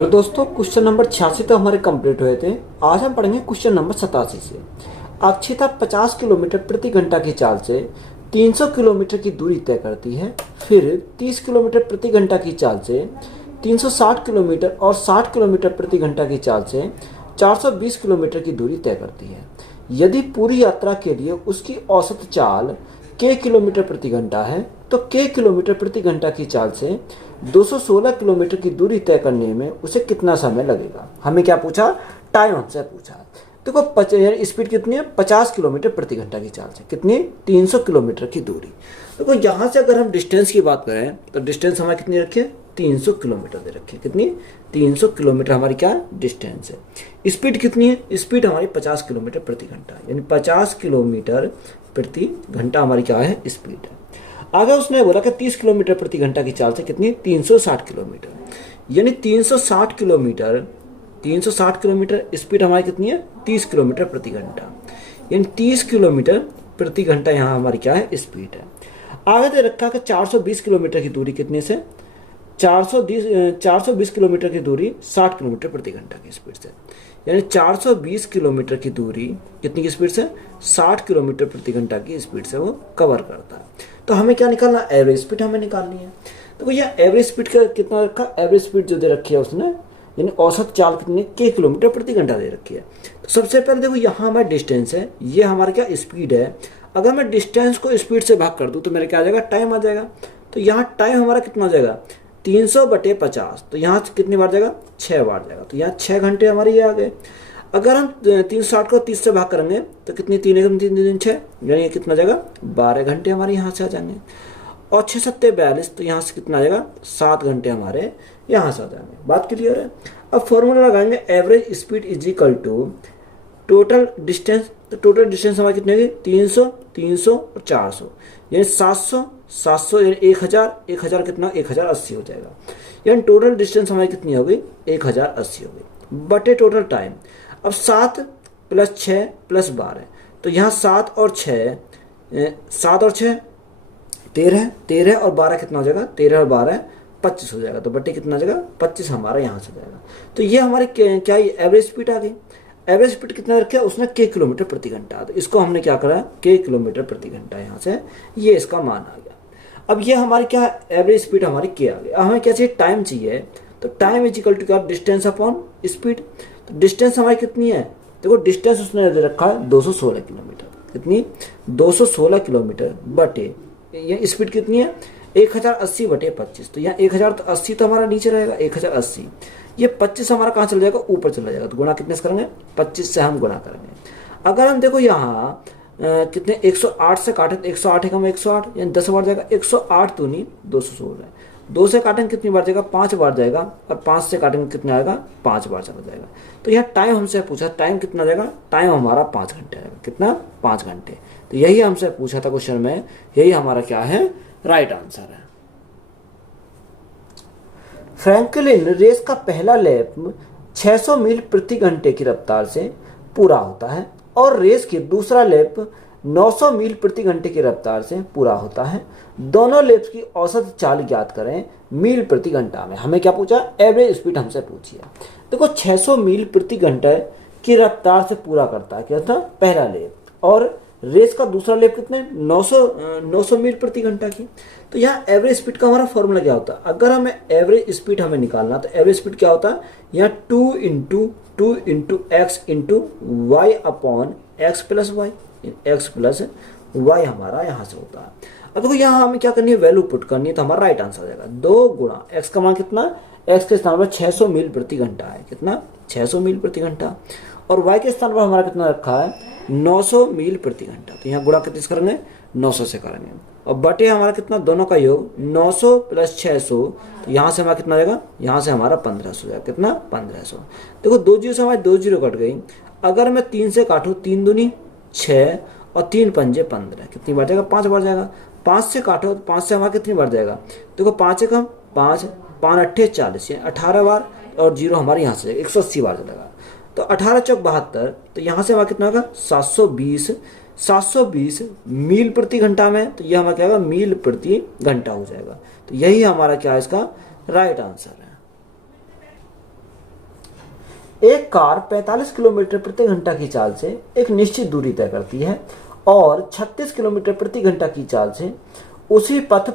तो दोस्तों question number 86 तो हमारे कंप्लीट हुए थे। आज हम पढ़ेंगे क्वेश्चन नंबर 87 से। अक्षिता 50 किलोमीटर प्रति घंटा की चाल से 300 किलोमीटर की दूरी तय करती है। फिर 30 किलोमीटर प्रति घंटा की चाल से 360 किलोमीटर और 60 किलोमीटर प्रति घंटा की चाल से 420 किलोमीटर की दूरी तय करती है। यदि पूरी यात्रा के लिए उसकी औसत चाल k किलोमीटर प्रति घंटा है तो k किलोमीटर प्रति घंटा की चाल से 216 किलोमीटर की दूरी तय करने में उसे कितना समय लगेगा। हमें क्या पूछा? टाइम हमसे पूछा। देखो स्पीड कितनी है? 50 किलोमीटर प्रति घंटा की चाल से कितनी? 300 किलोमीटर की दूरी। देखो यहाँ से अगर हम डिस्टेंस की बात करें तो डिस्टेंस हमारी कितनी रखी है? 300 किलोमीटर दे रखी है। कितनी? 300 किलोमीटर हमारी क्या डिस्टेंस है। स्पीड कितनी है? स्पीड हमारी 50 किलोमीटर प्रति घंटा, यानी 50 किलोमीटर प्रति घंटा हमारी क्या है? स्पीड है। आगे उसने बोला कि 30 किलोमीटर प्रति घंटा की चाल से कितनी? 360 किलोमीटर, यानी 360 किलोमीटर 360 किलोमीटर स्पीड हमारी कितनी है? 30 किलोमीटर प्रति घंटा, यानी 30 किलोमीटर प्रति घंटा यहाँ हमारी क्या है? स्पीड है। आगे दे रखा कि 420 किलोमीटर की दूरी कितने से? 420 किलोमीटर की दूरी 60 किलोमीटर प्रति घंटा की स्पीड से, यानी 420 किलोमीटर की दूरी कितनी की स्पीड से? 60 किलोमीटर प्रति घंटा की स्पीड से वो कवर करता है। तो हमें क्या निकालना? एवरेज स्पीड हमें निकालनी है। तो भैया एवरेज स्पीड का कितना रखा? एवरेज स्पीड जो दे रखी है उसने, यानी औसत चाल कितनी? k किलोमीटर प्रति घंटा दे रखी है। तो सबसे पहले देखो यहाँ हमारा डिस्टेंस है, ये हमारा क्या स्पीड है। अगर मैं डिस्टेंस को स्पीड से भाग कर दूँ तो मेरा क्या आ जाएगा? टाइम आ जाएगा। तो यहाँ टाइम हमारा कितना हो जाएगा? 300/50। तो यहाँ कितनी बार जाएगा? 6 बार जाएगा। तो यहाँ 6 घंटे हमारे ये आ गए। अगर हम 360 को 30 से भाग करेंगे तो कितनी? 3 एकम 3 3 6, यानी कितना जाएगा? 12 घंटे हमारे यहाँ से आ जाएंगे। और 6 7 42, तो यहाँ से कितना आ जाएगा? 7 घंटे हमारे यहाँ से आ जाएंगे। बात क्लियर है? अब फॉर्मूला लगाएंगे, average speed is equal to total distance. तो टोटल डिस्टेंस हमारी कितनी होगी? 300 300 और 400, यानी 700 700 यानी 1000 कितना? 1080 हो जाएगा। यानी टोटल डिस्टेंस हमारी कितनी हो गई? 1080 हो गई बटे टोटल टाइम। अब 7 + 6 + 12, तो यहाँ 7 और 6 13 और 12 कितना हो जाएगा? 13 और 12 25 हो जाएगा। तो बटे कितना हो जाएगा? 25 हमारा यहाँ से जाएगा। तो ये हमारी क्या एवरेज स्पीड आ गई। एवरेज स्पीड कितना रखा? उसने k किलोमीटर प्रति घंटा। तो इसको हमने क्या करा? k किलोमीटर प्रति घंटा, यहाँ से ये इसका मान आ गया। अब ये हमारी क्या? एवरेज स्पीड हमारी k आ गई। अब हमें क्या चाहिए? टाइम चाहिए। तो टाइम इज इक्वल टू क्या? Distance upon speed. तो डिस्टेंस हमारी कितनी है? देखो डिस्टेंस उसने दे रखा है 216 किलोमीटर। कितनी? 216 किलोमीटर बटे ये स्पीड कितनी है? 1080/25। तो यहाँ 1080 तो हमारा नीचे रहेगा, 1080। ये 25 हमारा कहाँ चला जाएगा? ऊपर चला जाएगा। तो गुणा कितने से करेंगे? 25 से हम गुणा करेंगे। अगर हम देखो यहाँ कितने 108 से काटे तो 108 एकम 108, यानी 10 बार जाएगा। 108 दूनी 216, 2 से काटेंगे कितनी बार जाएगा? 5 बार जाएगा। और 5 से काटेंगे कितना आएगा? 5 बार चला जाएगा। तो यहाँ टाइम हमसे पूछा, टाइम कितना जाएगा? टाइम हमारा 5 घंटे आएगा। कितना? 5 घंटे। तो यही हमसे पूछा था क्वेश्चन में, यही हमारा क्या है? राइट आंसर है। फ्रैंकलिन रेस का पहला लैप 600 मील प्रति घंटे की रफ्तार से पूरा होता है और रेस की दूसरा लैप 900 मील प्रति घंटे की रफ्तार से पूरा होता है। दोनों लैप्स की औसत चाल ज्ञात करें मील प्रति घंटा में। हमें क्या पूछा? एवरेज स्पीड हमसे पूछी है। देखो 600 मील प्रति घंटे की रफ्तार से पूरा करता है क्या था? पहला लैप। और रेस का दूसरा लैप कितने? 900 मील प्रति घंटा की। तो यहाँ एवरेज स्पीड का हमारा फॉर्मूला क्या होता है? अगर हमें एवरेज स्पीड हमें निकालना तो एवरेज स्पीड क्या होता है? यहाँ 2 × x × y upon x + y, x + y हमारा यहाँ से होता है। अब देखो यहाँ हमें क्या करनी है? वैल्यू पुट करनी है। तो हमारा राइट आंसर आ जाएगा 2 गुणा x का मान कितना? x के स्थान पर 600 मील प्रति घंटा है। कितना? 600 मील प्रति घंटा। और y के स्थान पर हमारा कितना रखा है? 900 मील प्रति घंटा। तो यहाँ गुणा कितने से करेंगे? 900 से करेंगे। और बटे हमारा कितना? दोनों का योग 900 + 600। तो यहाँ से हमारा कितना आ जाएगा? यहाँ से हमारा 1500 जाएगा। कितना? 1500। देखो 2 जीरो से हमारी 2 जीरो कट गई। अगर मैं 3 से काटूँ, 3 दूनी 6 और 3 पंजे 15, कितनी बार जाएगा? 5 बार जाएगा। 5 से काटो तो 5 से हमारा कितनी बार जाएगा? देखो 5 एकम 5, 5 8 40, 18 बार। और जीरो हमारे यहाँ से 180 बार चलेगा। तो 18 चौक 72। तो यहाँ से हमारा कितना होगा? 720 मील प्रति घंटा में। तो यह हमारा क्या होगा? मील प्रति घंटा हो जाएगा। तो यही हमारा क्या है? इसका राइट आंसर है। एक कार 45 किलोमीटर प्रति घंटा की चाल से एक निश्चित दूरी तय करती है और 36 किलोमीटर प्रति घंटा की चाल से उसी पथ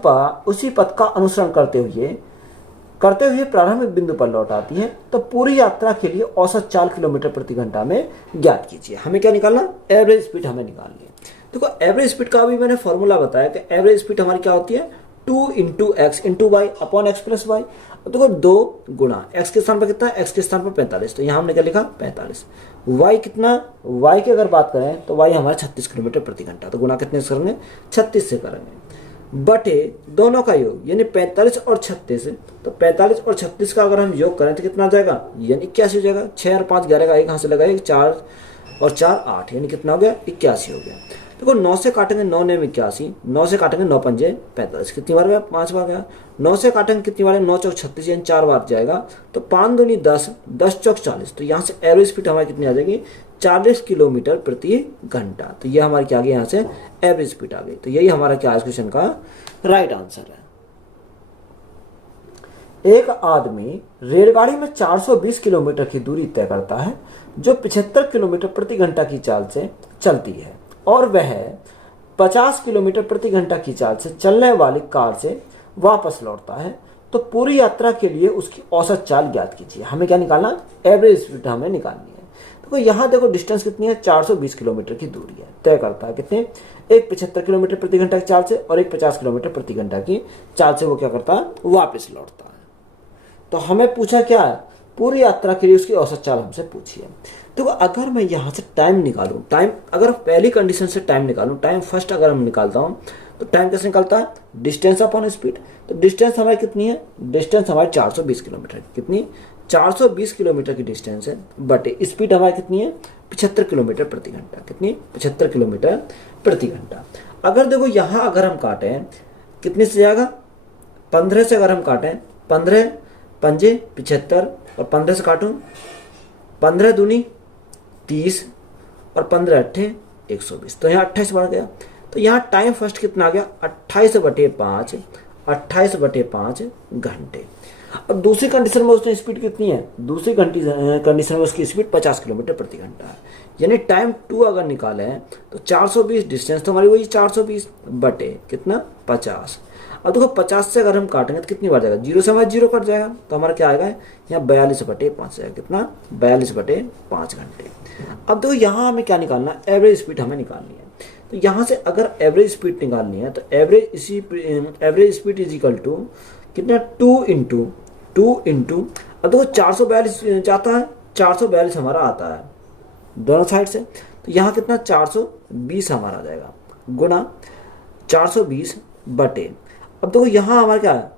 का अनुसरण करते हुए प्रारंभिक बिंदु पर लौट आती है, तो पूरी यात्रा के लिए औसत चाल किलोमीटर प्रति घंटा में ज्ञात कीजिए। हमें क्या निकालना? एवरेज स्पीड हमें निकालनी है। देखो एवरेज स्पीड का भी मैंने फॉर्मूला बताया कि एवरेज स्पीड हमारी क्या होती है? 2 into x into y upon x plus y. देखो 2 गुणा एक्स के स्थान पर कितना है? एक्स के स्थान पर 45, तो यहाँ हमने क्या लिखा? 45। वाई कितना? वाई की अगर बात करें तो वाई हमारा 36 किलोमीटर प्रति घंटा, तो गुणा कितने से करेंगे? 36 से करेंगे, बटे दोनों का योग यानी 45 और 36। तो 45 और 36 का अगर हम योग करें तो कितना आ जाएगा? यानी 81 हो जाएगा। 6 और 5 11 का एक कहाँ से लगा? 4 और 4 8, यानी कितना हो गया? 81 हो गया। देखो 9 से काटेंगे 9 ने 81, 9 से काटेंगे 9 पंजे 45, कितनी बार गया? 5 बार गया। 9 से काटेंगे कितनी बार? 9 चौक 36, यानी 4 बार जाएगा, तो 5 दूनी 10, 10 चौक 40। तो यहाँ से एवरेज स्पीड हमारी कितनी आ जाएगी? 40 किलोमीटर प्रति घंटा। तो ये हमारी क्या आ गई? यहाँ से एवरेज स्पीड आ गई। तो यही हमारा क्या इस क्वेश्चन का राइट आंसर है। एक आदमी रेलगाड़ी में 420 किलोमीटर की दूरी तय करता है जो 75 किलोमीटर प्रति घंटा की चाल से चलती है, और वह 50 किलोमीटर प्रति घंटा की चाल से चलने वाली कार से वापस लौटता है, तो पूरी यात्रा के लिए उसकी औसत चाल ज्ञात कीजिए। हमें क्या निकालना? एवरेज स्पीड हमें निकालनी है। देखो यहाँ देखो डिस्टेंस कितनी है? 420 किलोमीटर की दूरी है, तय करता है कितने? एक 75 किलोमीटर प्रति घंटा की चाल से और एक 50 किलोमीटर प्रति घंटा की चाल से वो क्या करता है? वापस लौटता है। तो हमें पूछा क्या है? पूरी यात्रा के लिए उसकी औसत चाल हमसे पूछी है। देखो अगर मैं यहाँ से टाइम निकालूं, टाइम अगर पहली कंडीशन से टाइम निकालूं, टाइम फर्स्ट अगर हम निकालता हूँ तो टाइम कैसे निकलता है? Distance upon speed. तो डिस्टेंस हमारी कितनी है? डिस्टेंस हमारी 420 किलोमीटर। कितनी? 420 किलोमीटर की डिस्टेंस है, बट स्पीड हमारी कितनी है? 75 किलोमीटर प्रति घंटा। कितनी? 75 किलोमीटर प्रति घंटा। अगर देखो यहाँ अगर हम काटें कितने से जाएगा? 15 से अगर हम काटें, 15 पंजे 75 और 15 से काटूं 15 दूनी 30 और 15 अट्ठे 120, तो यहाँ 28 बढ़ गया। तो यहाँ टाइम फर्स्ट कितना आ गया? 28/5, 28/5 घंटे। अब दूसरी कंडीशन में उसने स्पीड कितनी है? दूसरी कंडीशन में उसकी स्पीड 50 किलोमीटर प्रति घंटा है, यानी टाइम 2 अगर निकाले तो 420 डिस्टेंस तो हमारी वही 420 बटे कितना? 50। अब देखो 50 से अगर हम काटेंगे तो कितनी बार जाएगा? 0 से हमारा 0 कट जाएगा, तो हमारा क्या आएगा? यहाँ 42/5 जाएगा। कितना? 42/5 घंटे। अब देखो यहाँ हमें क्या निकालना? एवरेज स्पीड हमें निकालनी है। तो यहाँ से अगर एवरेज स्पीड निकालनी है तो average speed is equal to कितना? 2 इंटू अब देखो 442 जाता है, 442 हमारा आता है दोनों साइड से, तो यहाँ कितना? 420 हमारा आ जाएगा, गुना 420 बटे। अब देखो यहाँ हमारा क्या है?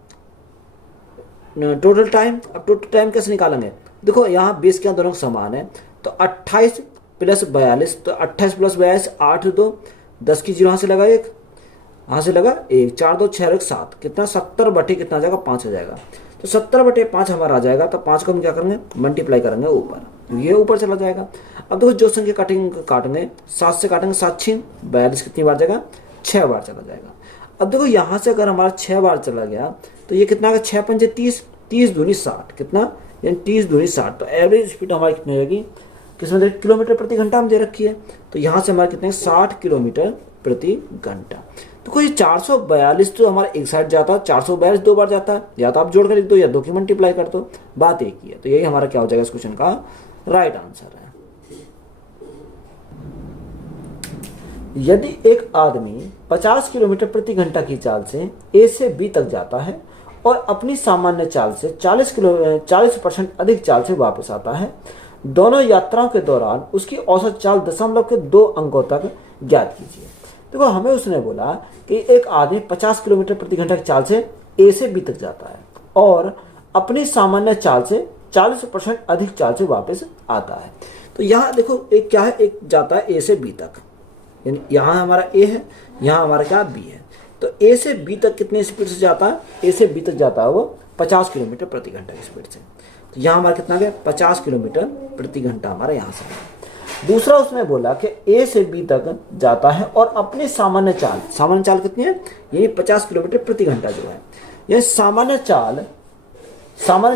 Total time. अब टोटल टाइम कैसे निकालेंगे? देखो यहाँ बेस क्या दोनों समान है, तो 28 + 42, तो 28 + 42 8 2 10 की 0 यहाँ से लगा 1, यहाँ से लगा 1, 4 2 6 1 7, कितना? 70 बटे कितना आ जाएगा? 5 हो जाएगा। तो 70/5 हमारा आ जाएगा, तो 5 को हम क्या करेंगे? मल्टीप्लाई करेंगे ऊपर, तो ये ऊपर चला जाएगा। अब देखो जो संख्या काटेंगे 7 से काटेंगे 7 6 42, कितनी बार जाएगा? 6 बार चला जाएगा। अब देखो यहाँ से अगर हमारा 6 बार चला गया तो ये कितना? 6 पंजे 30, 30 दूनी 60, कितना? यानी 30 दूनी 60। तो एवरेज स्पीड हमारी कितनी रहेगी? किसमें किलोमीटर प्रति घंटा हम दे रखी है, तो यहाँ से हमारे कितने? 60 किलोमीटर प्रति घंटा। तो कोई 442 तो हमारा एक साइड जाता है, 442 2 बार जाता है, या तो आप जोड़ कर लिख दो या 2 की मल्टीप्लाई कर दो, बात एक ही है। तो यही हमारा क्या हो जाएगा इस क्वेश्चन का राइट आंसर है। यदि एक आदमी 50 किलोमीटर प्रति घंटा की चाल से ए से बी तक जाता है और अपनी सामान्य चाल से 40% अधिक चाल से वापस आता है, दोनों यात्राओं के दौरान उसकी औसत चाल दशमलव के 2 अंकों तक ज्ञात कीजिए। देखो हमें उसने बोला कि एक आदमी 50 किलोमीटर प्रति घंटा की चाल से ए से बी तक जाता है और अपनी सामान्य चाल से 40% अधिक चाल से वापस आता है। तो यहाँ देखो एक क्या है? एक जाता है ए से बी तक, यहाँ हमारा ए है, यहाँ हमारा क्या? बी है। तो ए से बी तक कितने स्पीड से जाता है? ए से बी तक जाता है वो 50 किलोमीटर प्रति घंटा की स्पीड से। तो यहाँ हमारा कितना गया? 50 किलोमीटर प्रति घंटा हमारा यहाँ से। दूसरा उसने बोला कि ए से बी तक जाता है और अपनी सामान्य चाल कितनी है? यही 50 किलोमीटर प्रति घंटा जो है। यह सामान्य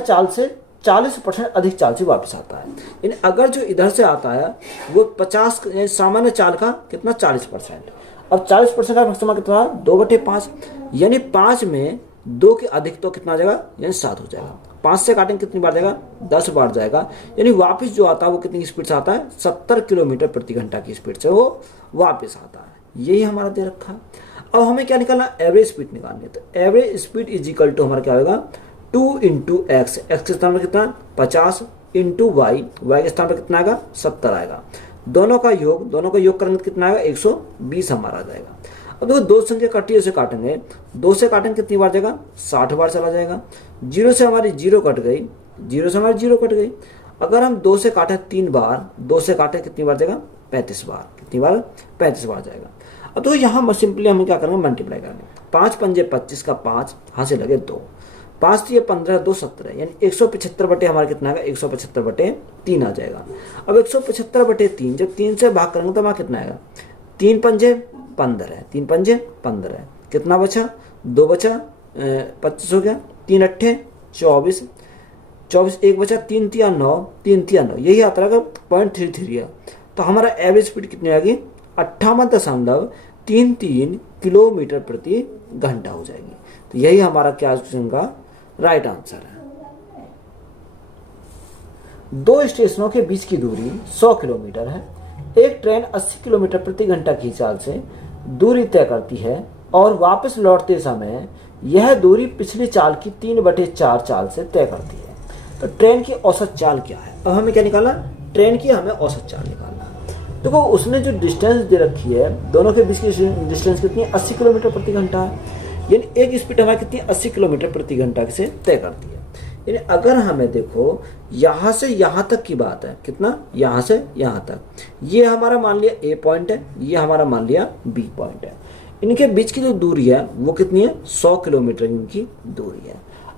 चाल से 40% अधिक चाल से वापस आता है। यानी अगर जो इधर से आता है वो 50 सामान्य चाल का कितना 40%। अब 40% का मैक्सिमम कितना 2/5, यानी 5 में 2 के अधिक तो कितना आ जाएगा यानी 7 हो जाएगा। 5 से काटेंगे कितनी बार जाएगा 10 बार जाएगा। यानी वापस जो आता है वो कितनी स्पीड से आता है 70 किलोमीटर प्रति घंटा की स्पीड से वो वापस आता है। यही हमारा दे रखा है। अब हमें क्या निकालना एवरेज स्पीड निकालनी है। तो average speed is equal to हमारा क्या होगा 2 इंटू एक्स, एक्स के स्थान पर कितना 50 इंटू वाई, वाई के स्थान पर कितना आएगा 70 आएगा। दोनों का योग करेंगे तो कितना आएगा 120 हमारा आ जाएगा। अब देखो दो संख्या कटी है उसे काटेंगे, 2 से काटेंगे कितनी बार जाएगा 60 बार चला जाएगा। 0 से हमारी 0 कट गई, 0 से हमारी 0 कट गई। अगर हम 2 से काटे 3 बार, 2 से काटे कितनी बार जाएगा 35 बार, कितनी बार 35 बार जाएगा। अब तो यहाँ सिंपली हमें क्या करेंगे मल्टीप्लाई करेंगे। 5 पंजे 25 का 5 यहाँ से लगे 2, 5 3 15 2 17, यानी 175 बटे हमारा कितना आएगा 175 बटे 3 आ जाएगा। अब 175 बटे 3 जब 3 से भाग करेंगे तो हमारा कितना आएगा 3 पंजे 15 है, 3 पंजे 15 है, कितना बचा 2 बचा 25 हो गया, 3 अट्ठे 24, 24 1 बचा 3 तिया 9, 3 तिया 9, यही आता रहेगा 0.33 है। तो हमारा एवरेज स्पीड कितनी आएगी 58.33 किलोमीटर प्रति घंटा हो जाएगी। तो यही हमारा क्या क्वेश्चन का राइट आंसर है। दो स्टेशनों के बीच की दूरी 100 किलोमीटर है। एक ट्रेन 80 किलोमीटर प्रति घंटा की चाल से दूरी तय करती है और वापस लौटते समय यह दूरी पिछली चाल की 3/4 चाल से तय करती है। तो ट्रेन की औसत चाल क्या है। अब हमें क्या निकालना, ट्रेन की हमें औसत चाल निकालना है। देखो उसने जो डिस्टेंस दे रखी है दोनों के बीच की डिस्टेंस कितनी 80 किलोमीटर प्रति घंटा है, यानी एक स्पीड हमारी कितनी 80 किलोमीटर प्रति घंटा से तय करती है। यानी अगर हमें देखो यहाँ से यहाँ तक की बात है, कितना यहाँ से यहाँ तक, ये हमारा मान लिया ए पॉइंट है, ये हमारा मान लिया बी पॉइंट है। इनके बीच की जो दूरी है वो कितनी है 100 किलोमीटर इनकी दूरी है।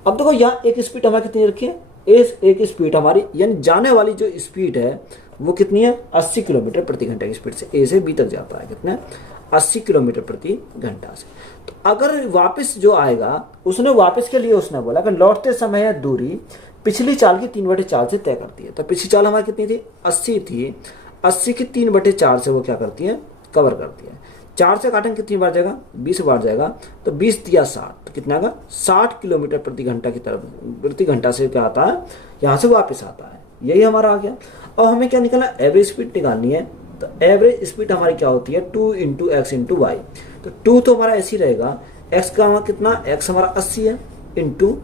अब देखो यहाँ एक स्पीड हमारी कितनी रखी है, एक स्पीड हमारी यानी जाने वाली जो स्पीड है वो कितनी है 80 किलोमीटर प्रति घंटा की स्पीड से ए से बी तक जाता है, कितना 80 किलोमीटर प्रति घंटा से। तो अगर वापस जो आएगा उसने वापस के लिए उसने बोला कि लौटते समय दूरी पिछली चाल की 3/4 से तय करती है। तो पिछली चाल हमारी कितनी थी 80 थी, 80 की 3/4 से वो क्या करती है कवर करती है। 4 से काटेंगे कितनी बार जाएगा 20 बार जाएगा। तो 20 दिया 60, तो कितना आएगा 60 किलोमीटर प्रति घंटा की तरफ प्रति घंटा से क्या आता है यहाँ से वापस आता है। यही हमारा आ गया। अब हमें क्या निकालना एवरेज स्पीड निकालनी है। तो एवरेज स्पीड हमारी क्या होती है 2 इंटू एक्स इंटू वाई। तो 2 तो हमारा ऐसे ही रहेगा, एक्स का हमारा कितना एक्स हमारा 80 है इंटू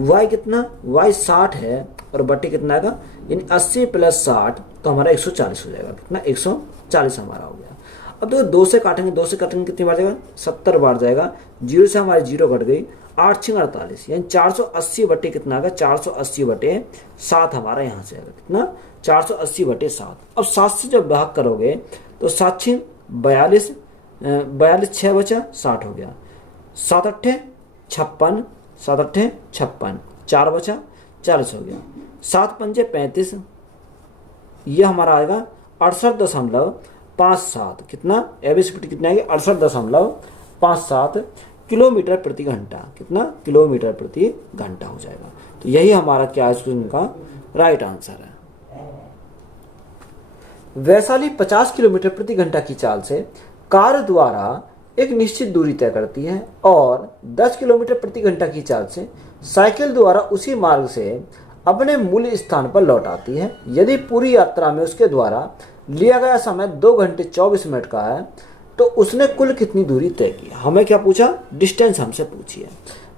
वाई कितना वाई 60 है और बटे कितना आएगा यानी 80 + 60 तो हमारा 140 हो जाएगा, कितना 140 हमारा हो गया। अब देखो 2 से काटेंगे, 2 से काटेंगे कितनी बार जाएगा 70 बार जाएगा। 0 से हमारी 0 कट गई, 8 6 48 यानी 480 बटे कितना आएगा 480 बटे 7 हमारा यहाँ से आएगा, कितना 480 बटे 7। अब 7 से जब भाग करोगे तो 7 6 42, 42 6 बचा 60 हो गया, 7 8 56, 7 8 56, 4 बचा 40 हो गया, 7 पंजे 35, ये हमारा आएगा 68.57, कितना एवरेज स्पीड कितना आएगी 68.57 किलोमीटर प्रति घंटा, कितना किलोमीटर प्रति घंटा हो जाएगा। तो यही हमारा क्या इनका राइट आंसर है। वैशाली 50 किलोमीटर प्रति घंटा की चाल से कार द्वारा एक निश्चित दूरी तय करती है और 10 किलोमीटर प्रति घंटा की चाल से साइकिल द्वारा उसी मार्ग से अपने मूल स्थान पर लौट आती है। यदि पूरी यात्रा में उसके द्वारा लिया गया समय 2 घंटे 24 मिनट का है तो उसने कुल कितनी दूरी तय की। हमें क्या पूछा, डिस्टेंस हमसे पूछी है।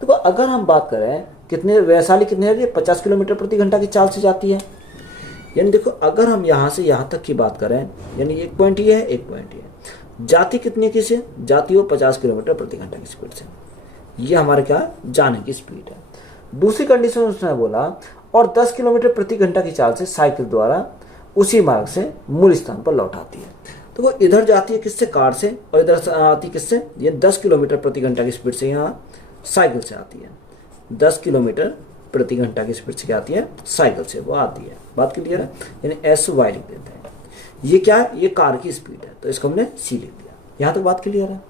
देखो अगर हम बात करें कितने वैशाली कितने है 50 किलोमीटर प्रति घंटा की चाल से जाती है, यानी देखो अगर हम यहाँ से यहाँ तक की बात करें यानी एक पॉइंट ये है, एक पॉइंट ये जाती कितने की से जाती हो 50 किलोमीटर प्रति घंटा की स्पीड से, ये हमारे क्या जाने की स्पीड है। दूसरी कंडीशन उसने बोला और 10 किलोमीटर प्रति घंटा की चाल से साइकिल द्वारा उसी मार्ग से मूल स्थान पर लौट आती है। तो वो इधर जाती है किससे कार से और इधर आती है किससे, ये 10 किलोमीटर प्रति घंटा की स्पीड से यहाँ साइकिल से आती है। 10 किलोमीटर प्रति घंटा की स्पीड से क्या आती है साइकिल से वो आती है। बात क्लियर है, यानी SY लिख देते हैं। ये क्या है, ये कार की स्पीड है तो इसको हमने C लिख दिया। यहाँ तक बात क्लियर है।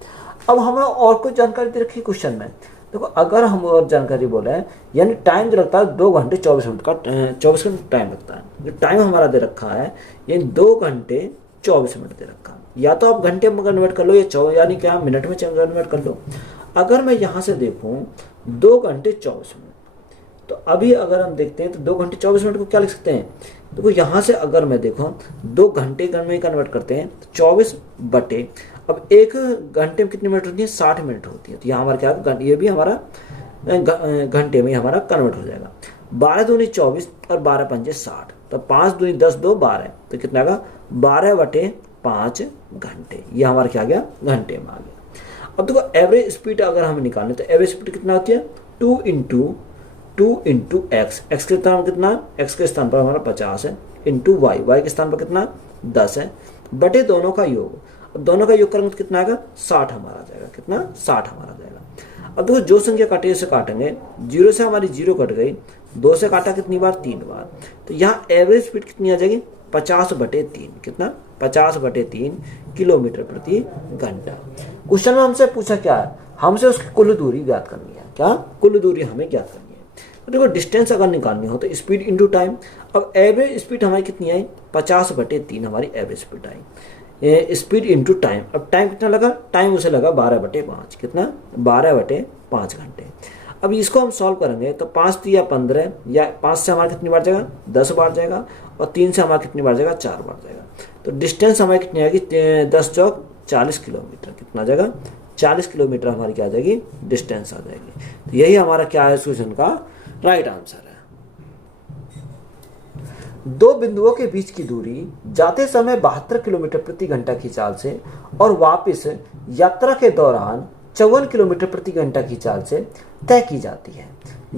अब हमें और कुछ जानकारी दे रखी है क्वेश्चन में। देखो अगर हम और जानकारी बोले यानी टाइम जो लगता है 2 घंटे 24 मिनट का 24 मिनट टाइम लगता है। जो टाइम हमारा दे रखा है यानी 2 घंटे 24 मिनट दे रखा है। या तो आप घंटे में कन्वर्ट कर लो या यानी क्या मिनट में कन्वर्ट कर लो। अगर मैं यहाँ से देखूँ 2 घंटे 24 मिनट, तो अभी अगर हम देखते हैं तो 2 घंटे 24 मिनट को क्या लिख सकते हैं। देखो यहाँ से अगर मैं देखूँ 2 घंटे में कन्वर्ट करते हैं तो 24 बटे, अब 1 घंटे में कितनी मिनट होती है 60 मिनट होती है। तो यहाँ हमारा क्या, ये भी हमारा घंटे में हमारा कन्वर्ट हो जाएगा। 12 दूनी 24 और 12 पंजे 60, तो 5 दूनी 10 2 12, तो कितना आएगा 12 बटे 5 घंटे। ये हमारा क्या आ गया घंटे में आ गया। अब देखो एवरेज स्पीड अगर हम निकालें तो एवरेज स्पीड कितना होती है 2 इंटू एक्स। एक्स के स्थान पर कितना, एक्स के स्थान पर हमारा 50 है, इंटू वाई, वाई के स्थान पर कितना 10 है, बटे दोनों का योग। अब दोनों का योग करेंगे तो कितना आएगा 60 हमारा आ जाएगा। कितना 60 हमारा जाएगा। अब देखो जो संख्या काटे उसे काटेंगे, 0 से हमारी 0 कट गई, 2 से काटा कितनी बार 3 बार, तो यहाँ एवरेज स्पीड कितनी आ जाएगी 50 बटे 3। कितना 50 बटे 3 किलोमीटर प्रति घंटा। क्वेश्चन में हमसे पूछा क्या है, हमसे उसकी कुल दूरी ज्ञात करनी है। क्या कुल दूरी हमें ज्ञात करनी है। तो देखो डिस्टेंस अगर निकालनी हो तो स्पीड इंटू टाइम। अब एवरेज स्पीड हमारी कितनी आई 50 बटे 3 हमारी एवरेज स्पीड आई। स्पीड इंटू टाइम, अब टाइम कितना लगा, टाइम उसे लगा 12 बटे 5। कितना 12 बटे 5 घंटे। अब इसको हम सॉल्व करेंगे तो 5 3 15, या 5 से हमारा कितनी बार जाएगा 10 बार जाएगा, और 3 से हमारा कितनी बार जाएगा 4 बार जाएगा। तो डिस्टेंस हमारी कितनी आएगी 10 चौक 40 किलोमीटर। कितना जाएगा 40 किलोमीटर हमारी क्या आ जाएगी डिस्टेंस आ जाएगी। तो यही हमारा क्या है क्वेश्चन का राइट आंसर है। दो बिंदुओं के बीच की दूरी जाते समय 72 किलोमीटर प्रति घंटा की चाल से और वापस यात्रा के दौरान 54 किलोमीटर प्रति घंटा की चाल से तय की जाती है।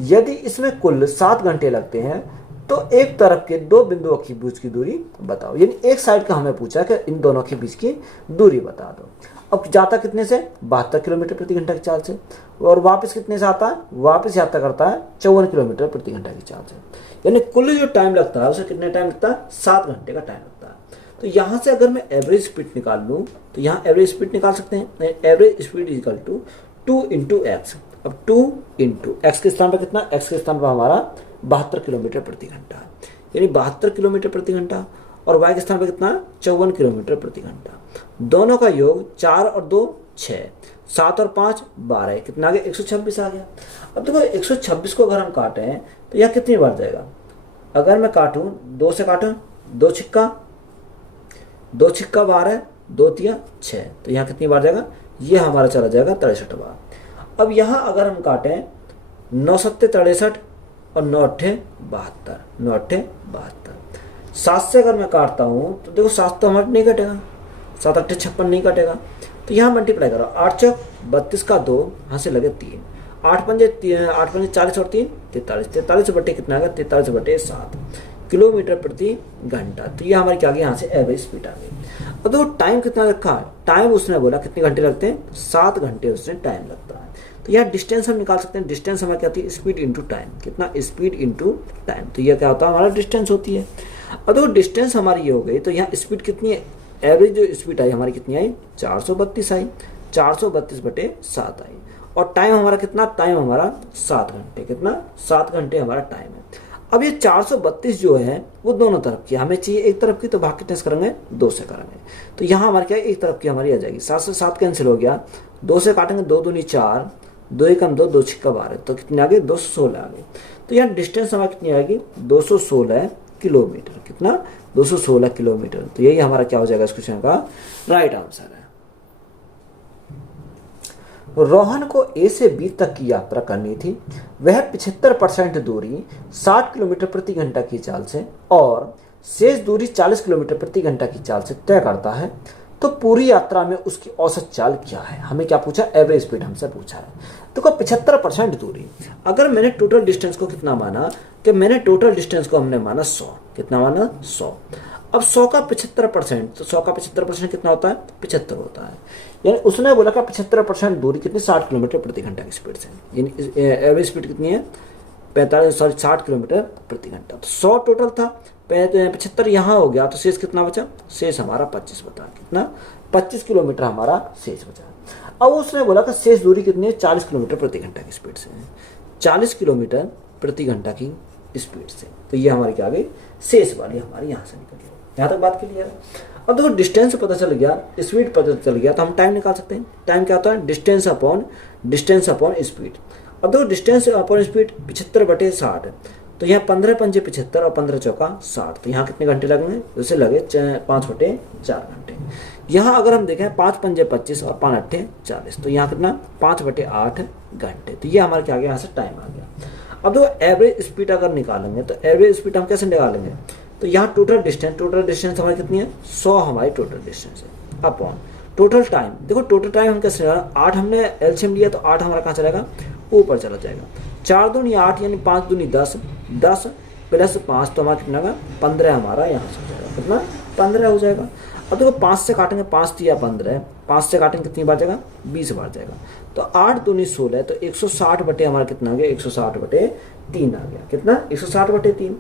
यदि इसमें कुल 7 घंटे लगते हैं तो एक तरफ के दो बिंदुओं के बीच की दूरी बताओ। यानी एक साइड का हमें पूछा कि इन दोनों के बीच की दूरी बता दो। अब जाता कितने से 72 किलोमीटर प्रति घंटा की चाल से, और वापस कितने से आता है, वापस यात्रा करता है 54 किलोमीटर प्रति घंटा की चाल से। यानी कुल जो टाइम लगता है उसे कितने टाइम लगता है 7 घंटे का टाइम लगता है। तो यहाँ से अगर मैं एवरेज स्पीड निकाल लूँ तो यहाँ एवरेज स्पीड निकाल सकते हैं। Average speed equal to 2 into x. अब 2 इंटू एक्स के स्थान पर कितना, एक्स के स्थान पर हमारा 72 किलोमीटर प्रति घंटा है, यानी 72 किलोमीटर प्रति घंटा, और वाई के स्थान पर कितना 54 किलोमीटर प्रति घंटा। दोनों का योग 4 और 2 6, 7 और 5 12, कितना आ गया 126 आ गया। अब देखो 126 को अगर हम काटें तो यह कितनी बार जाएगा। अगर मैं काटूं 2 से काटूं, 2 छिक्का 12, 2 तिया 6, तो यहाँ कितनी बार जाएगा, ये हमारा चला जाएगा 63 बार। अब यहाँ अगर हम काटें 9 7 63 और 9 8 72, 9 8 72। 7 से अगर मैं काटता हूँ तो देखो 7 तो हमारा नहीं कटेगा, 7 8 56 नहीं कटेगा, तो यहाँ मल्टीप्लाई करो 8 चौक 32 का 2, यहाँ से लगे 3, 8 पंजे 40 और 3 43, 43 बटे कितना आ गया 43 बटे 7 किलोमीटर प्रति घंटा। तो ये हमारी क्या आ गई यहाँ से एवरेज स्पीड आ गई। अब देखो टाइम कितना रखा है, टाइम उसने बोला कितने घंटे लगते हैं 7 घंटे उसने टाइम लगता है। तो यह डिस्टेंस हम निकाल सकते हैं। डिस्टेंस हमारी क्या होती है स्पीड इंटू टाइम। कितना स्पीड इंटू टाइम, तो यह क्या होता है हमारा डिस्टेंस होती है। अब देखो डिस्टेंस हमारी ये हो गई, तो यहाँ स्पीड कितनी है, एवरेज जो स्पीड आई हमारी कितनी आई 432 आई, 432 बटे 7 आई, और टाइम हमारा कितना, टाइम हमारा 7 घंटे। कितना 7 घंटे हमारा टाइम है। अब ये 432 जो है वो दोनों तरफ की हमें चाहिए, एक तरफ की तो भाग कितने से करेंगे 2 से करेंगे। तो यहाँ हमारे क्या एक तरफ की हमारी आ जाएगी, 7 से 7 कैंसिल हो गया, 2 से काटेंगे 2 दूनी 4, 2 एकम 2, 2 छिक्का 12, तो कितने आ गए 216 आ गए। तो यहाँ डिस्टेंस हमारी कितनी आएगी 216 किलोमीटर। कितना 216 किलोमीटर। तो यही हमारा क्या हो जाएगा इस क्वेश्चन का राइट आंसर है। रोहन को ए से बी तक की यात्रा करनी थी। वह 75% दूरी 60 किलोमीटर प्रति घंटा की चाल से और शेष दूरी 40 किलोमीटर प्रति घंटा की चाल से तय करता है, तो पूरी यात्रा में उसकी औसत चाल क्या है। हमें क्या पूछा, एवरेज स्पीड हमसे पूछा है। तो 75% दूरी, अगर मैंने टोटल डिस्टेंस को कितना माना, कि मैंने टोटल डिस्टेंस को हमने माना 100। कितना माना 100। अब 100 का 75%, तो 100 का 75% कितना होता है 75 होता है। यानी उसने बोला कि 75% दूरी कितनी 60 किलोमीटर प्रति घंटा की स्पीड से, यानी एवरेज स्पीड कितनी है 60 किलोमीटर प्रति घंटा। तो 100 टोटल था, 75 यहाँ हो गया, तो शेष कितना बचा, शेष हमारा 25 बता, कितना 25 किलोमीटर हमारा शेष बचा। अब उसने बोला कि शेष दूरी कितनी है, 40 किलोमीटर प्रति घंटा की स्पीड से, 40 किलोमीटर प्रति घंटा की स्पीड से। तो ये हमारी क्या आ गई, शेष वाली हमारी यहाँ से निकल गई। यहाँ तक बात क्लियर है। अब देखो डिस्टेंस पता चल गया, स्पीड पता चल गया, तो हम टाइम निकाल सकते हैं। टाइम क्या होता है, डिस्टेंस अपॉन स्पीड। अब देखो डिस्टेंस अपॉन स्पीड 75/60 है, तो यहाँ 15 पंजे 75 और 15 चौका 60, तो यहाँ कितने घंटे लगेंगे, उसे लगे 5/4 घंटे। यहाँ अगर हम देखें 5 पंजे 25 और 5 अट्ठे 40, तो यहाँ कितना 5/8 घंटे। तो ये हमारे क्या आ गया, यहाँ से टाइम आ गया। अब देखो एवरेज स्पीड अगर निकालेंगे, तो एवरेज स्पीड हम कैसे निकालेंगे, तो यहाँ टोटल डिस्टेंस हमारी कितनी है, 100 हमारी टोटल डिस्टेंस है, अपॉन टोटल टाइम। देखो टोटल टाइम हम कैसे निकालेंगे, 8 हमने एलसीएम लिया, तो 8 हमारा कहाँ चलेगा, ऊपर चला जाएगा। 4 दूनी 8 यानी 5 दूनी 10, 10 प्लस 5 तो हमारा कितना होगा, 15 हमारा यहाँ से हो जाएगा, कितना 15 हो जाएगा। अब देखो 5 से काटेंगे, 5 दिया 15, 5 से काटेंगे कितनी बार जाएगा, 20 बार जाएगा। तो 8 दूनी 16, तो 160 बटे हमारा कितना आ गया, 160/3 आ गया, कितना 160/3।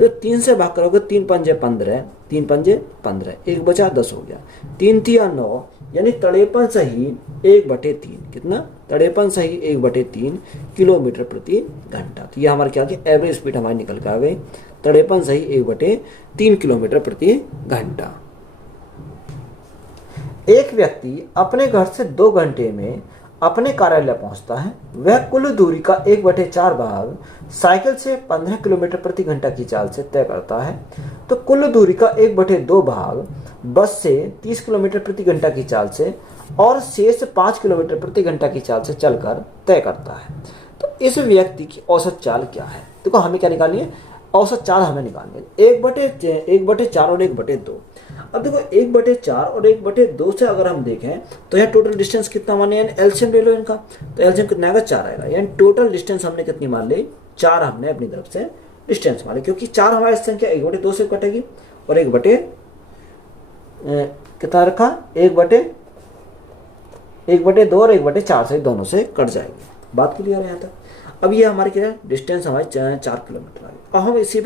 जो 3 से भाग करोगे, 3 पंजे 15, 3 पंजे 15, 1 बचा 10 हो गया, 3 तिया 9, यानी 53 सही 1/3, कितना 53 सही 1/3 किलोमीटर प्रति घंटा। तो ये हमारे क्या गया, एवरेज स्पीड हमारी निकल कर आ गई 53 सही 1/3 किलोमीटर प्रति घंटा। एक व्यक्ति अपने घर से 2 घंटे में अपने कार्यालय पहुंचता है। वह कुल दूरी का 1/4 भाग साइकिल से 15 किलोमीटर प्रति घंटा की चाल से तय करता है, तो कुल दूरी का 1/2 भाग बस से 30 किलोमीटर प्रति घंटा की चाल से और शेष 5 किलोमीटर प्रति घंटा की चाल से चलकर तय करता है। तो इस व्यक्ति की औसत चाल क्या है, देखो हमें क्या निकालनी है, औसत चाल हमें निकालनी है, 1/4 और 1/2। अब देखो 1/4 और 1/2 से अगर हम देखें, तो यहाँ टोटल डिस्टेंस कितना माने, एलसीएम ले लो इनका, तो एलसीएम कितना आएगा, 4 आएगा, यानी टोटल डिस्टेंस हमने कितनी मान ली, 4 हमने अपनी तरफ से डिस्टेंस मान ली, क्योंकि 4 हमारी संख्या 1/2 से कटेगी और कितना रखा, 1/2 और 1/4 से दोनों से कट जाएगी। बात क्लियर है यहाँ तक। अब ये हमारी क्या है, डिस्टेंस हमारी 4 किलोमीटर आ गई। अब हम इसी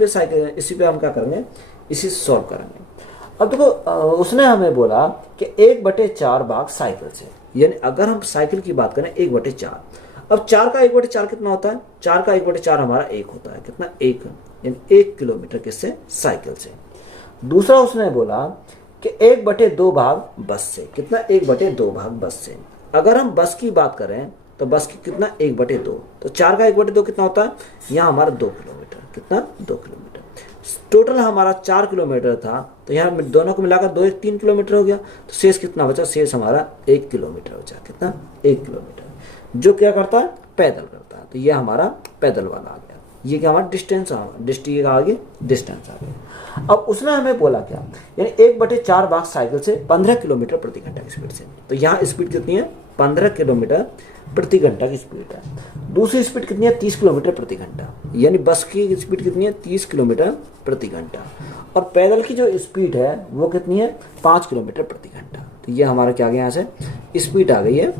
पे हम क्या करेंगे, इसी से सॉल्व करेंगे। अब देखो उसने हमें बोला कि 1/4 भाग साइकिल से, यानी अगर हम साइकिल की बात करें 1/4, अब 4 का 1/4 कितना होता है, 4 का 1/4 हमारा 1 होता है, कितना 1, यानी 1 किलोमीटर किससे, साइकिल से। दूसरा उसने बोला कि 1/2 भाग बस से, कितना 1/2 भाग बस से। अगर हम बस की बात करें तो बस की कितना 1/2, तो 4 का 1/2 कितना होता है, यहाँ हमारा 2 किलोमीटर, कितना 2 किलोमीटर। टोटल हमारा 4 किलोमीटर था, तो यहाँ दोनों को मिलाकर 2 1 3 किलोमीटर हो गया, तो शेष कितना बचा, शेष हमारा 1 किलोमीटर बचा, कितना 1 किलोमीटर, जो क्या करता है, पैदल करता है। तो ये हमारा पैदल वाला आ गया, ये क्या हमारा डिस्टेंस आगे डिस्टेंस आ गया। अब उसने हमें बोला क्या, यानी 1/4 भाग साइकिल से 15 किलोमीटर प्रति घंटा की स्पीड से, तो यहाँ स्पीड कितनी है, 15 किलोमीटर प्रति घंटा की स्पीड है। दूसरी स्पीड कितनी है, 30 किलोमीटर प्रति घंटा, यानी बस की स्पीड कितनी है, 30 किलोमीटर प्रति घंटा, और पैदल की जो स्पीड है वो कितनी है, 5 किलोमीटर प्रति घंटा। तो ये हमारा क्या आ गया, यहाँ से स्पीड आ गई है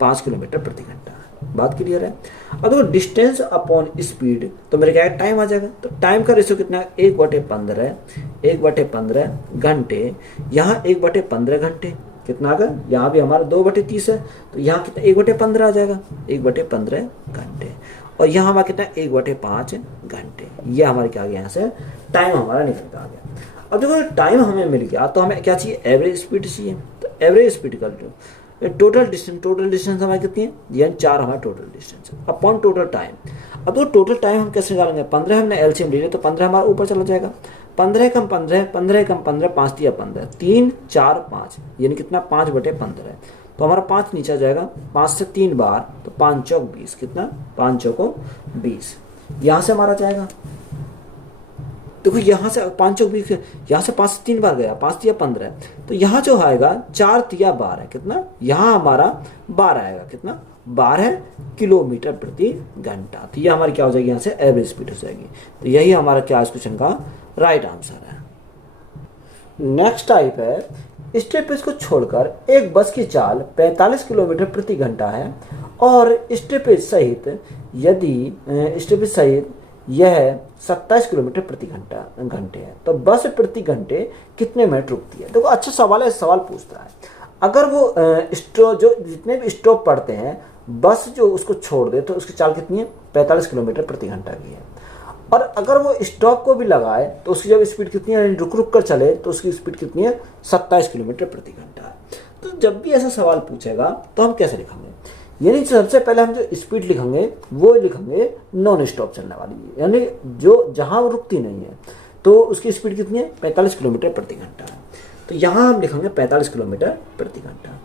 5 किलोमीटर प्रति घंटा। बात क्लियर है। अब देखो डिस्टेंस अपॉन स्पीड, तो मेरे क्या है, टाइम आ जाएगा। तो टाइम का रेशियो कितना है, 1/15 घंटे, यहाँ 1/15 घंटे कितना आ गया, यहाँ भी हमारा 2/30 है, तो यहाँ कितना 1/15 आ जाएगा, 1/15 घंटे, और यहाँ हमारा कितना 1/5 घंटे। ये हमारे क्या आ गया, यहाँ से टाइम हमारा निकल कर आ गया। अब देखो टाइम हमें मिल गया, तो हमें क्या चाहिए, एवरेज स्पीड चाहिए। तो एवरेज स्पीड कर लो, टोटल डिस्टेंस हमारी कितनी है, यानी 4 हमारा टोटल डिस्टेंस है, अपॉन टोटल टाइम। अब तो टोटल टाइम हम कैसे निकालेंगे, 15 हमने एलसीएम ले लिया, तो 15 हमारा ऊपर चला जाएगा, 15 कम 15, 15 कम 15, 5 दिया 15, 3 4 5, यानी कितना 5/15, तो हमारा 5 नीचे आ जाएगा, 5 से 3 बार, तो 5 चौक 20, कितना 5 चौको 20, यहाँ से हमारा जाएगा। देखो यहाँ से 5 चौक 20, यहाँ से 5 से 3 बार गया, 5 दिया 15, तो यहाँ जो आएगा 4 तिया 12, कितना यहाँ हमारा 12 आएगा, कितना 12 किलोमीटर प्रति घंटा। तो ये हमारी क्या हो जाएगी, यहाँ से एवरेज स्पीड हो जाएगी। तो यही हमारा क्या इस क्वेश्चन का राइट आंसर है। नेक्स्ट टाइप है, स्टॉपेज को छोड़कर एक बस की चाल 45 किलोमीटर प्रति घंटा है और स्टॉपेज सहित यह 27 किलोमीटर प्रति घंटे है, तो बस प्रति घंटे कितने मिनट रुकती है। देखो अच्छा सवाल है, सवाल पूछता है। अगर वो स्टॉप जो जितने भी स्टॉप पड़ते हैं बस जो उसको छोड़ दे तो उसकी चाल कितनी है 45 किलोमीटर प्रति घंटा की है। और अगर वो स्टॉप को भी लगाए तो उसकी जब स्पीड कितनी है रुक रुक कर चले तो उसकी स्पीड कितनी है 27 किलोमीटर प्रति घंटा है। तो जब भी ऐसा सवाल पूछेगा तो हम कैसे लिखेंगे, यानी सबसे पहले हम जो स्पीड लिखेंगे वो लिखेंगे नॉन स्टॉप चलने वाली, यानी जो जहाँ वो रुकती नहीं है तो उसकी स्पीड कितनी है 45 किलोमीटर प्रति घंटा है। तो यहाँ हम लिखेंगे 45 किलोमीटर प्रति घंटा।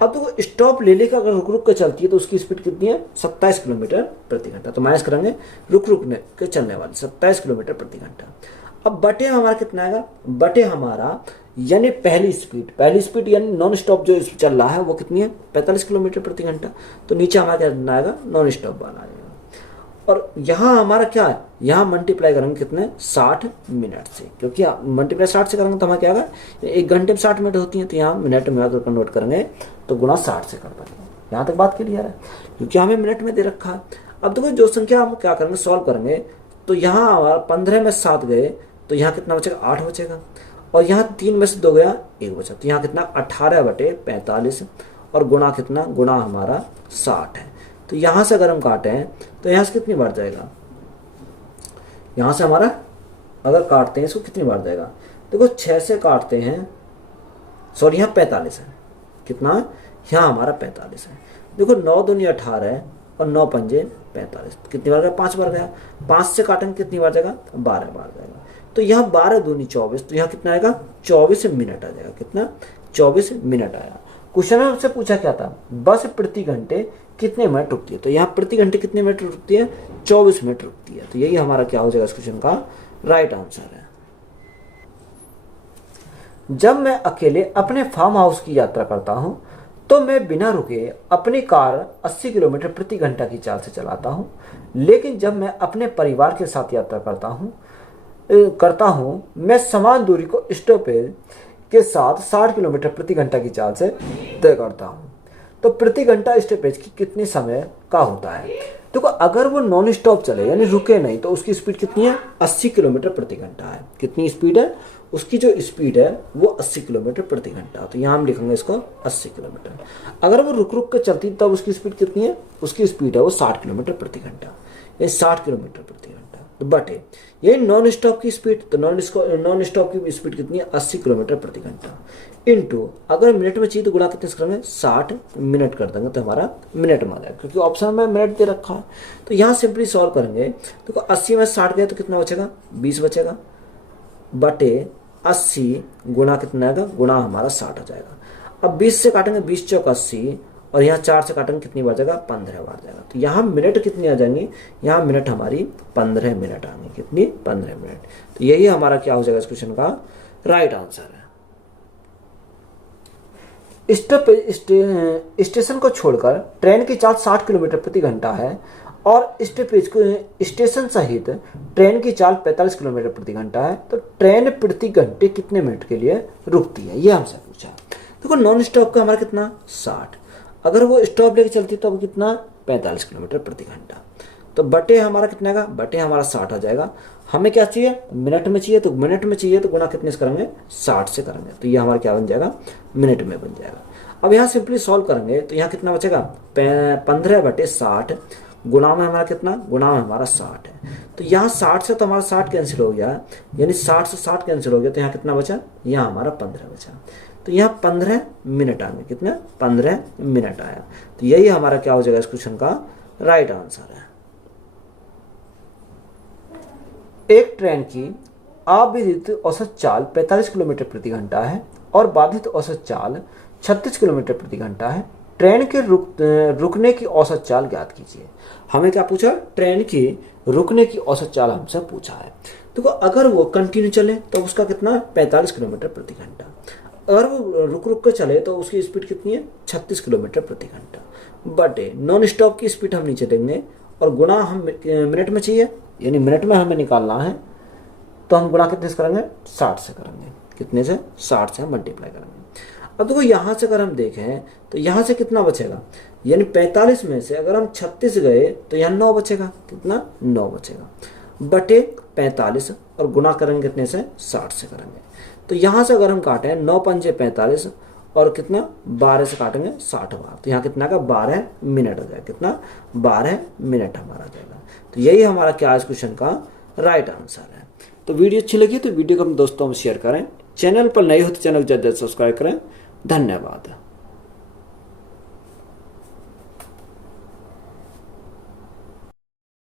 अब तो स्टॉप ले लेकर अगर रुक रुक कर चलती है तो उसकी स्पीड कितनी है 27 किलोमीटर प्रति घंटा। तो माइनस करेंगे रुक रुक के चलने वाली 27 किलोमीटर प्रति घंटा। अब बटे हमारा कितना आएगा, बटे हमारा यानी पहली स्पीड यानी नॉन स्टॉप जो चल रहा है वो कितनी है 45 किलोमीटर प्रति घंटा। तो नीचे हमारा क्या आएगा नॉन स्टॉप वाला आएगा। और यहाँ हमारा क्या है, यहाँ मल्टीप्लाई करेंगे कितने 60 मिनट से, क्योंकि मल्टीप्लाई 60 से करेंगे तो हमारा क्या आएगा 1 घंटे में 60 मिनट होती है, तो यहाँ मिनट में अगर कन्वर्ट करेंगे तो गुना 60 से कर पाएंगे। यहाँ तक बात क्लियर है, क्योंकि हमें मिनट में दे रखा है। अब देखो जो संख्या हम क्या करेंगे सॉल्व करेंगे, तो यहाँ हमारा 15 में 7 गए तो यहाँ कितना बचेगा 8 बचेगा, और यहाँ 3 में से 2 गया 1 बचा, तो यहाँ कितना 18/45 और गुणा कितना, गुणा हमारा 60 है। तो यहाँ से अगर हम काटें तो यहाँ से कितनी बार जाएगा, यहाँ से हमारा अगर काटते हैं इसको कितनी बार जाएगा, देखो 6 से काटते हैं, सॉरी यहाँ 45 है, कितना यहाँ हमारा 45 है। देखो 9 दूनी 18 है और 9 पंजे 45, कितनी बार गया 5 बार गया। 5 से काटेंगे कितनी बार जाएगा 12 बार जाएगा। तो यहाँ 12 दूनी 24, तो यहाँ कितना आएगा 24 मिनट आ जाएगा, कितना 24 मिनट आया। क्वेश्चन में हमसे पूछा क्या था, बस प्रति घंटे कितने मिनट रुकती है, तो यहाँ प्रति घंटे कितने मिनट रुकती है 24 मिनट रुकती है। तो यही हमारा क्या हो जाएगा इस क्वेश्चन का राइट आंसर है। जब मैं अकेले अपने फार्म हाउस की यात्रा करता हूं तो मैं बिना रुके अपनी कार 80 किलोमीटर प्रति घंटा की चाल से चलाता हूं, लेकिन जब मैं अपने परिवार के साथ यात्रा करता हूं मैं समान दूरी को स्टॉपेज के साथ 60 किलोमीटर प्रति घंटा की चाल से तय करता हूं। तो प्रति घंटा स्टॉपेज की कितने समय का होता है, तो अगर वो नॉन स्टॉप चले यानी रुके नहीं तो उसकी स्पीड कितनी है 80 किलोमीटर प्रति घंटा है। कितनी स्पीड है, उसकी जो स्पीड है वो 80 किलोमीटर प्रति घंटा। तो यहाँ हम लिखेंगे इसको 80 किलोमीटर। अगर वो रुक रुक कर चलती तब उसकी स्पीड कितनी है, उसकी स्पीड है वो 60 किलोमीटर प्रति घंटा, ये 60 किलोमीटर प्रति घंटा। तो बटे ये नॉन स्टॉप की स्पीड, तो नॉन स्टॉप की स्पीड कितनी है 80 किलोमीटर प्रति घंटा, इनटू अगर मिनट में चाहिए तो गुणा कितने से करेंगे 60 मिनट कर देंगे तो हमारा मिनट में आ जाएगा, क्योंकि ऑप्शन में मिनट दे रखा है। तो यहाँ सिंपली सॉल्व करेंगे तो 80 में 60 गए तो कितना बचेगा 20 बचेगा, बटे 80 गुणा कितना आएगा, गुणा हमारा 60 आ जाएगा। अब 20 से काटेंगे 20 चौक 80 और यहाँ 4 से काटेंगे कितनी बार जाएगा 15 बार जाएगा। तो यहाँ मिनट कितनी आ जाएंगी, यहाँ मिनट हमारी 15 मिनट आएंगे, कितनी 15 मिनट। तो यही हमारा क्या हो जाएगा इस क्वेश्चन का राइट आंसर है। स्टेशन को छोड़कर ट्रेन की चाल 60 किलोमीटर प्रति घंटा है और स्टेशन सहित ट्रेन की चाल 45 किलोमीटर प्रति घंटा है, तो ट्रेन प्रति घंटे कितने मिनट के लिए रुकती है, ये हमसे पूछा। देखो नॉन स्टॉप का हमारा कितना 60, अगर वो स्टॉप लेके चलती तो अब कितना 45 किलोमीटर प्रति घंटा। तो बटे हमारा कितना आएगा, बटे हमारा 60 आ जाएगा। हमें क्या चाहिए मिनट में चाहिए, तो मिनट में चाहिए तो गुणा कितने से करेंगे 60 से करेंगे, तो ये हमारा क्या बन जाएगा मिनट में बन जाएगा। अब यहाँ सिंपली सॉल्व करेंगे तो यहाँ कितना बचेगा 15/60 गुणा में हमारा कितना, गुणा में हमारा 60 है। तो यहाँ 60 से तो हमारा 60 कैंसिल हो गया, यानी 60 से 60 कैंसिल हो गया, तो यहाँ कितना बचा, यहाँ हमारा 15 बचा। तो यहाँ 15 मिनट आएंगे, कितना 15 मिनट आया। तो यही हमारा क्या हो जाएगा इस क्वेश्चन का राइट आंसर है। एक ट्रेन की अविदित औसत चाल 45 किलोमीटर प्रति घंटा है और बाधित औसत चाल 36 किलोमीटर प्रति घंटा है। ट्रेन के रुकने की औसत चाल ज्ञात कीजिए। हमें क्या पूछा, ट्रेन की रुकने की औसत चाल हमसे पूछा है। तो अगर वो कंटिन्यू चले तो उसका कितना 45 किलोमीटर प्रति घंटा, अगर वो रुक रुक कर चले तो उसकी स्पीड कितनी है 36 किलोमीटर प्रति घंटा, बटे नॉन स्टॉप की स्पीड हम नीचे देंगे और गुणा हम मिनट में चाहिए, यानी मिनट में हमें निकालना है, तो हम गुणा कितने से करेंगे 60 से करेंगे, कितने से 60 से हम मल्टीप्लाई करेंगे। अब देखो यहाँ से अगर हम देखें तो यहाँ से कितना बचेगा, यानी 45 में से अगर हम 36 गए तो यहाँ 9 बचेगा, कितना 9 बचेगा, बटे 45 और गुणा करेंगे कितने से 60 से करेंगे। तो यहाँ से अगर हम काटें 9 पंजे 45 और कितना 12 से काटेंगे 60 बार, तो यहाँ कितना का 12 मिनट हो जाएगा, कितना 12 मिनट हमारा जाएगा। तो यही हमारा क्या इस क्वेश्चन का राइट आंसर है। तो वीडियो अच्छी लगी तो वीडियो को अपने दोस्तों में शेयर करें, चैनल पर नए हो तो चैनल को ज़्यादा सब्सक्राइब करें। धन्यवाद।